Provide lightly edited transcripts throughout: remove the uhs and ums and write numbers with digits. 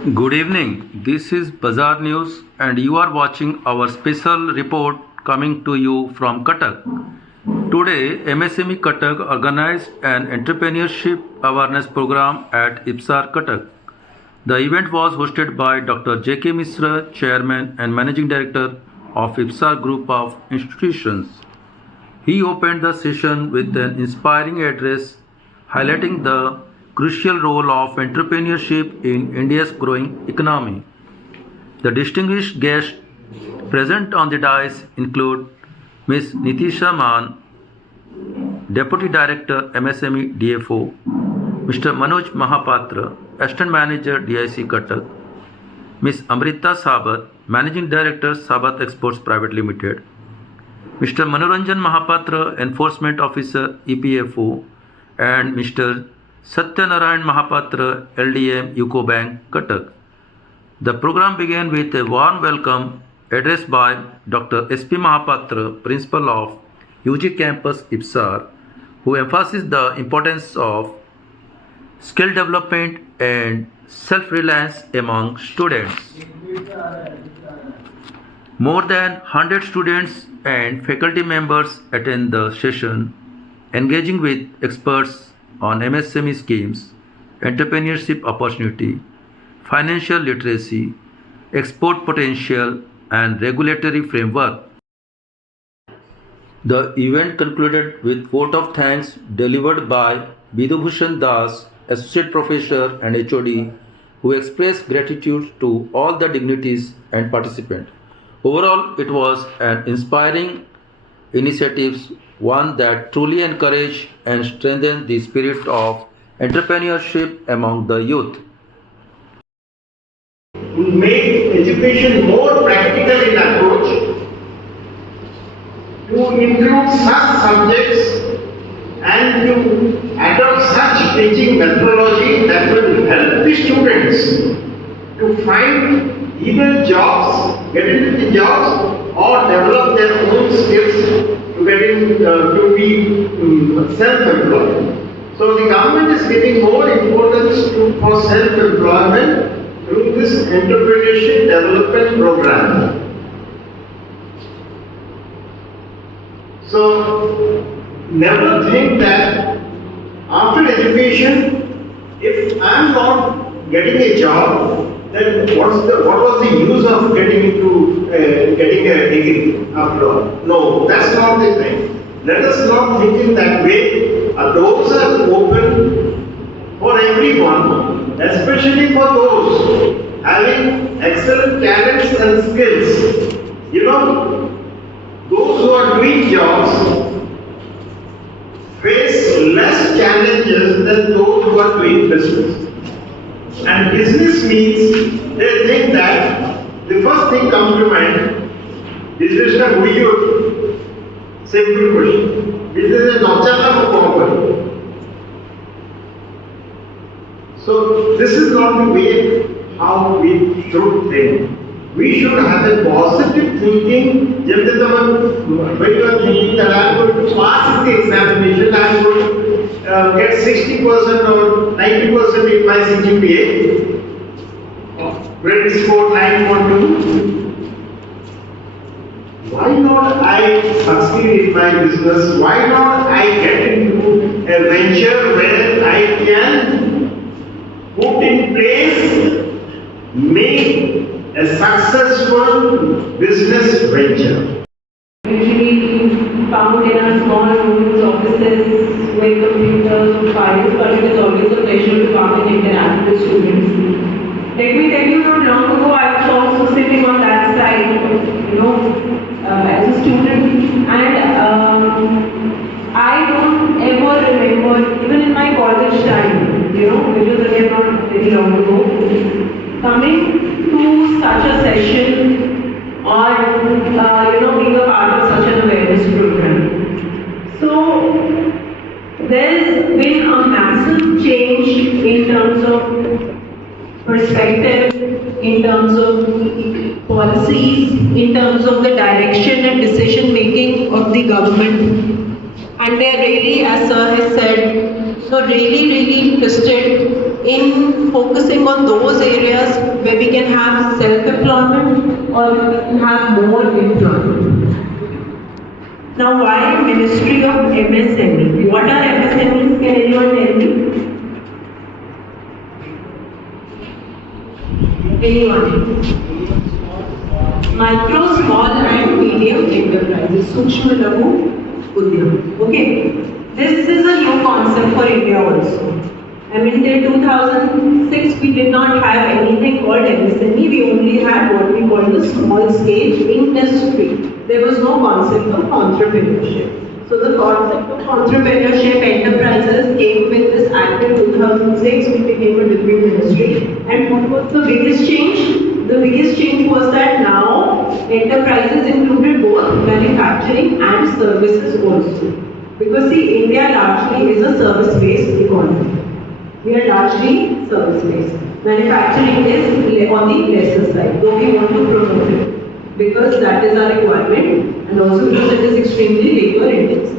Good evening. This is Bazaar News, and you are watching our special report coming to you from Cuttack. Today, MSME Cuttack organized an entrepreneurship awareness program at IPSAR Cuttack. The event was hosted by Dr. J.K. Misra, Chairman and Managing Director of IPSAR Group of Institutions. He opened the session with an inspiring address highlighting the crucial role of entrepreneurship in India's growing economy. The distinguished guests present on the dais include Ms. Nitisha Man, Deputy Director MSME DFO, Mr. Manoj Mahapatra, Assistant Manager DIC Cuttack, Ms. Amrita Sabat, Managing Director Sabat Exports Private Limited, Mr. Manoranjan Mahapatra, Enforcement Officer EPFO, and Mr. Satyanarayan Mahapatra, LDM UCO Bank Cuttack. The program began with a warm welcome address by Dr. S.P. Mahapatra, Principal of UG Campus IPSAR, who emphasized the importance of skill development and self-reliance among students. More than 100 students and faculty members attend the session, engaging with experts on MSME schemes, entrepreneurship opportunity, financial literacy, export potential, and regulatory framework. The event concluded with vote of thanks delivered by Bidubhushan Das, Associate Professor and HOD, who expressed gratitude to all the dignitaries and participants. Overall, it was an inspiring initiative, one that truly encouraged and strengthened the spirit of entrepreneurship among the youth. To make education more practical in approach, to include such subjects and to adopt such teaching methodology that will help the students to find either jobs, get into the jobs, or develop their own skills to get to be self-employed. So the government is giving more importance for self-employment through this entrepreneurship development program. So never think that after education, if I am not getting a job, then what was the use of getting a degree after all? No, that's not the thing. Let us not think in that way. Our doors are open for everyone, especially for those having excellent talents and skills. You know, those who are doing jobs face less challenges than those who are doing business. And business means they think that the first thing comes to mind, business is a good. Simple question. Business is not just a problem. So this is not the way how we should think. We should have a positive thinking. When you are thinking that I am going to pass the examination, I am going to get 60% or 90% in my CGPA. When we score 9.2, why not I succeed in my business? Why not I get into a venture where I can put in place, make a successful business venture? Usually found in our small rooms, offices, with computers or files, but it is always a pleasure to come and interact with students. Let me tell you, not long ago I was also sitting on that side, as a student, and I don't ever remember, even in my college time, which was again not very long ago, coming to such a session or being a part of such an awareness program. So there's been a massive change in terms of perspective, in terms of policies, in terms of the direction and decision making of the government. And they are really, as Sir has said, really interested in focusing on those areas where we can have self-employment or we can have more employment. Now, why Ministry of MSME? What are MSMEs? Can anyone tell me? Anyone? Micro, small and medium enterprises. Sukshma Laghu Udyam. Okay. This is a new concept for India also. I mean, till 2006, we did not have anything called MSME. We only had what we call the small scale industry. There was no concept of entrepreneurship. So the concept of entrepreneurship enterprises came with this act in 2006, which became a different ministry. And what was the biggest change? The biggest change was that now enterprises included both manufacturing and services also. Because see, India largely is a service-based economy. We are largely service-based. Manufacturing is on the lesser side, though we want to promote it, because that is our requirement, and also because it is extremely labor-intensive.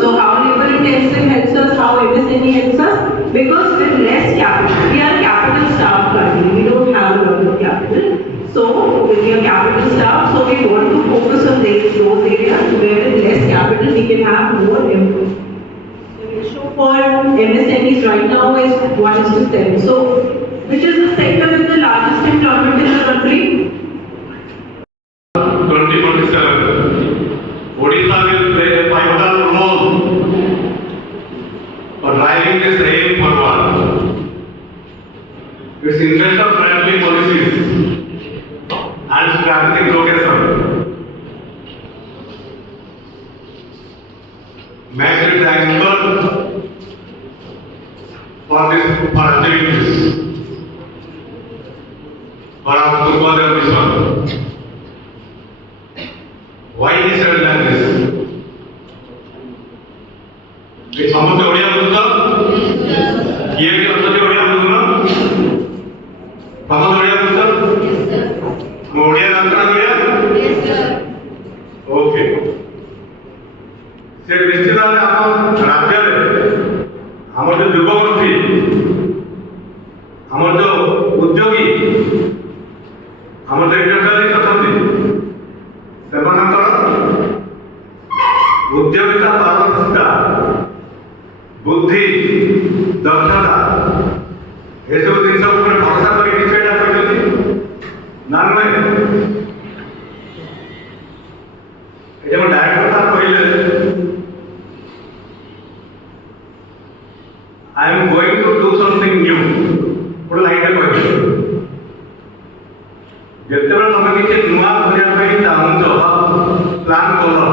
So how labor-intensive helps us, how MSME helps us? Because with less capital, we are a capital-starved country, we don't have a lot of capital. So with your capital staff, so we want to focus on those areas where with less capital we can have more employees. For MSMEs right now is 1:7. So, which is the sector with the largest employment in the country? 2027. Odisha will play a pivotal role for driving this aim forward. Its investor-friendly policies and strategic location makes it the anchor for activities for our Purvadar mission. Why he said like this? It's some of the Odia Buddha? Here is the Odia Buddha? Some of the Odia Buddha? Odia Buddha? Yes, sir. Okay. से निश्चित भाव आम राज्य आम जो युवगोष्ठी आम जो उद्योगी आम जो इंडस्ट्रियलिस्ट अच्छा से उद्योगिता पारदर्शिता बुद्धि दक्षता ये सब जिन भरोसा कर डायरेक्टर साहब कहले I am going to do something new. Put like a question. जितने लोग हमें किसी नुआ दुनिया में ही चाहूँ प्लान करो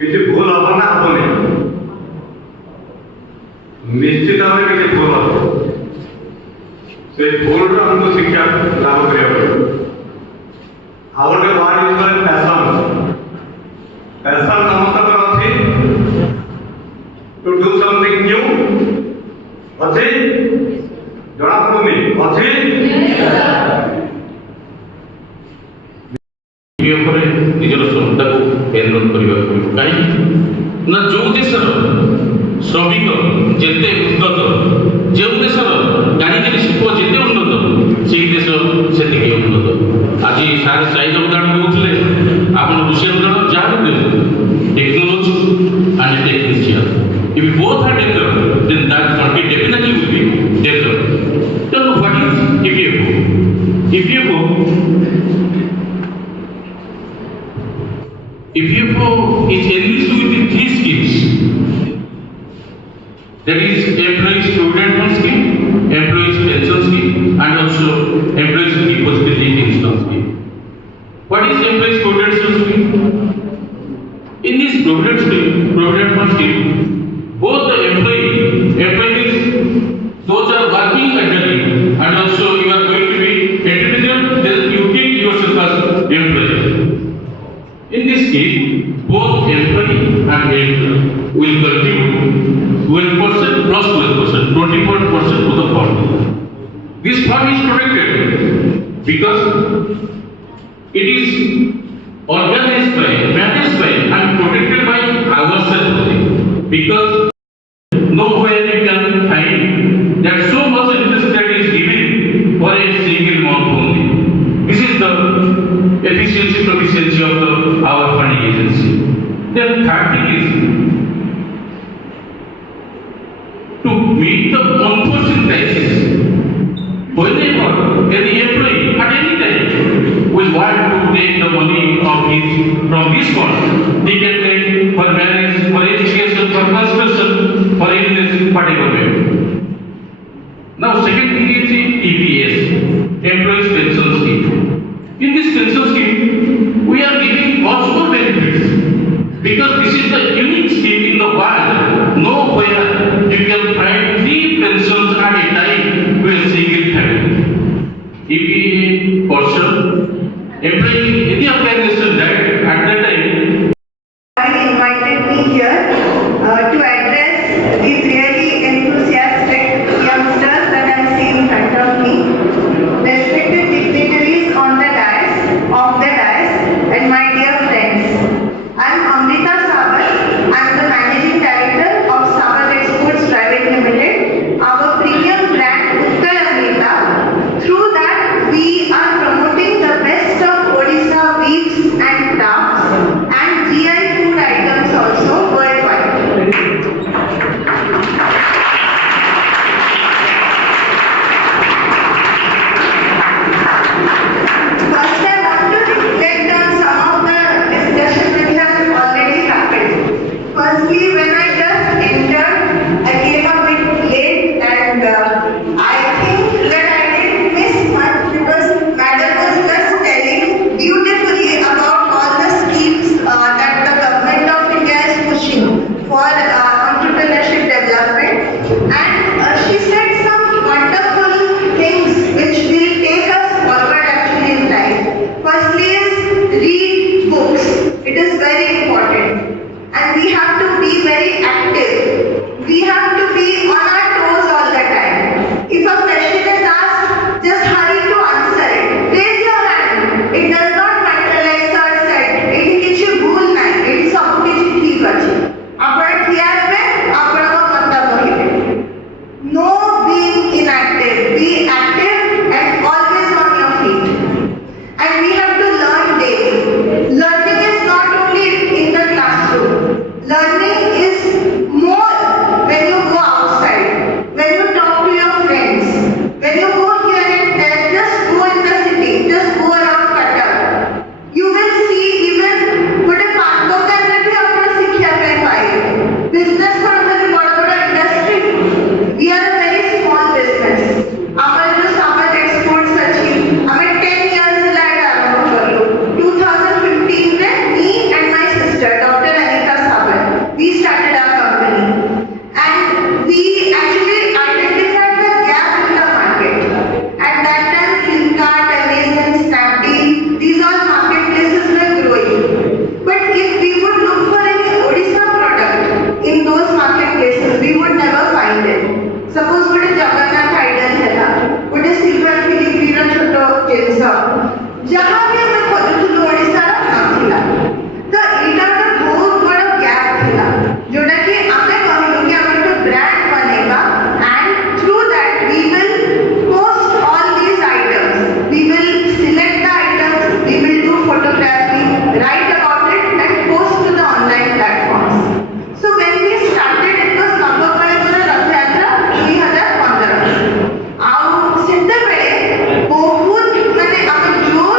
किसी भूल होगा ना होने निश्चित भाव किसी भूल हो से भूल रो हमको शिक्षा लाभ करेगा out ward is called passion passion समझता तो अच्छी to do something new अच्छी जड़ा पड़ूनी अच्छी ये पर निजर क्षमता को केन्द्र करबा कहीं ना जो देशर श्रमिक जेते उन्नत जो देशर गाड़ी शिल्प जेते उन्नत से देश सेतिके उन्नत आज सारे साइज उदाहरण कहते आपन विषय उदाहरण जहाँ technology and technician if both are developed then that market definitely will be developed. So what is IPFO? IPFO is enlisted with three schemes. That is employees provident fund scheme, employees pension scheme, and also employees depository insurance scheme. What is employees provident fund scheme? In this provident fund scheme, both the employees, those are working underneath, and also you are going to be entrepreneur, then you keep yourself as employee. In this case, both employee and employer will contribute 12% plus 12%, 24% to the fund. This fund is protected because it is organized by, managed by, and protected by ourselves only. Because nowhere you can efficiency, proficiency of our funding agency. Then third thing is to meet the unforeseen crisis. Whenever any employee at any time will want to take the money of his from this fund, he can take for marriage, for education, for construction, for illness, whatever way. Now second thing is the EPS, Employees Pension Scheme. In this pension scheme, we are giving lots more benefits because this is the unique scheme in the world. Nowhere you can find 3 pensions at a time to a single family. EPA portion, employee any organization died at that time. Having invited me here to address these really enthusiastic youngsters that I see in front of me, respected dignitaries on the dais, off the dais, and my dear friends. I am Amrita Sabat. I am the Managing Director of Sabat Exports Private Limited, our premium brand Uttar Amrita. Through that, we are promoting the best of Odisha weaves and crafts and GI food items also worldwide. First, I want to reflect on some of the discussion which has already happened. Firstly, when I just entered, I came a bit late and I think that I didn't miss much because Madam was just telling beautifully about all the schemes that the Government of India is pushing for entrepreneurship development, and she said some wonderful things which will take us forward actually in life. Firstly is read books. It is very important, and we have to be very active. We have to be on our toes all the time. If a question is asked, just hurry to answer it. Raise your hand. It does not matter, like sir said. It kichu bhul nahi. It is सब किछु ठीक अछि. आपण ठिया हेबे, आपन कथा कहिबे. No being inactive. Be active and always on your feet. And we have to learn daily. Learning is not only in the classroom. Learning is more when you go outside, when you talk to your friends, when you go here and there, just go in the city, just go around Cuttack. You will see even good parko karne bhi apna sikhya kar paiye. Business karne bhi bada industry. We are a very small business. Our jo Sabat Exports achi, hame 10 years later arambh karlo. 2015 mein me and my sister Dr. Anita Sabat, we started our company, and we actually identified the gap in the market. At that time, Flipkart, Amazon, Snapdeal, these all marketplaces were growing. But if we would look for any Odisha product in those marketplaces, we would never find it. Suppose ଗୋଟେ Jagannath idol ହେଲା, ଗୋଟେ silver ଫିଲିଗ୍ରୀର ଛୋଟ ଜିନିଷ, ଯାହା ବି ଆମେ ଖୋଜୁଥିଲୁ ଓଡ଼ିଶାର ନଥିଲା। ତ ଏଇଟା ଗୋଟେ ବହୁତ ବଡ଼ ଗ୍ୟାପ୍ ଥିଲା, ଯୋଉଟା କି ଆମେ କହିଲୁ କି ଆମେ ଗୋଟେ ବ୍ରାଣ୍ଡ ବନେଇବା, and through that we will post all these items. We will select the items, we will do photography, write about it and post to the online platforms. So when we started, it was Navapayagura Rath Yatra 2015. ଆଉ ସେତେବେଳେ ବହୁତ ମାନେ ଆମେ ଯୋଉ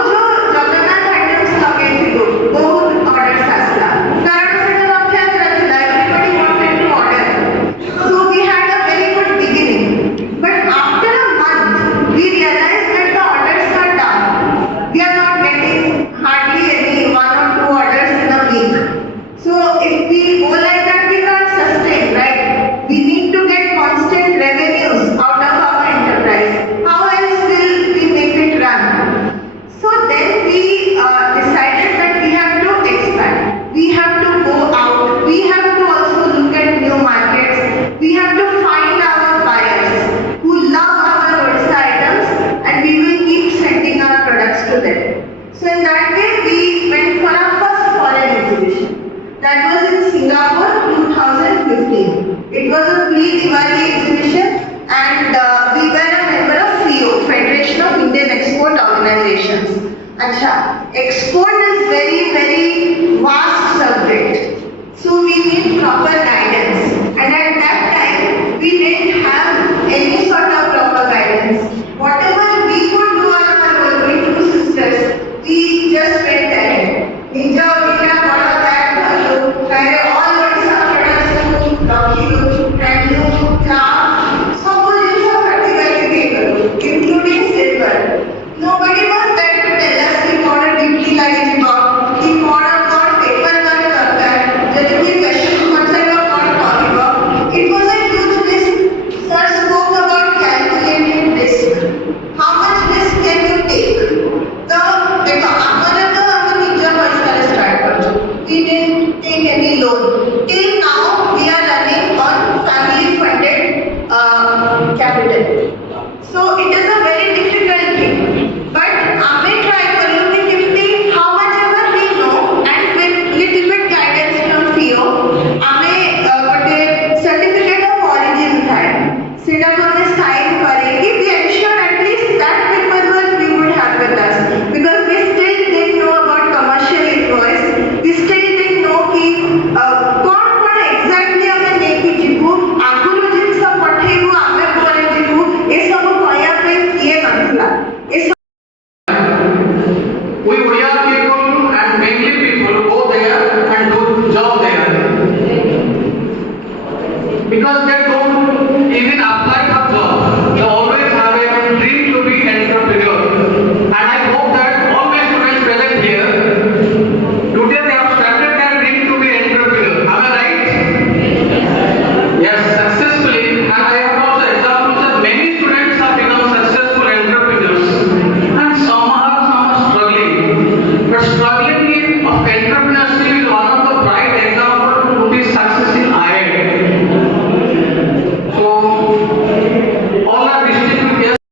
Jagannath items ଲଗେଇଥିଲୁ, ବହୁତ orders ଆସିଲା, କାରଣ ସେଟା ରଥଯାତ୍ରା ଥିଲା, everybody wanted to order. So we had a very good beginning. But after a month, we realized that the orders are down. We are not getting hardly any 1 or 2 orders in a week. So if we go like that, we can't sustain, right? We need to get constant revenues out of our enterprise. How else will we make it run? So then we decided that we have to expand. We have to go out. We have to also look at new markets. We have to find our buyers who love our Odisha items, and we will keep sending our products to them. So in that way, we went for our first foreign exhibition. That was in Singapore 2015. It was a pre-Diwali exhibition, and we were a member of FIO, Federation of Indian Export Organizations. अच्छा, export it is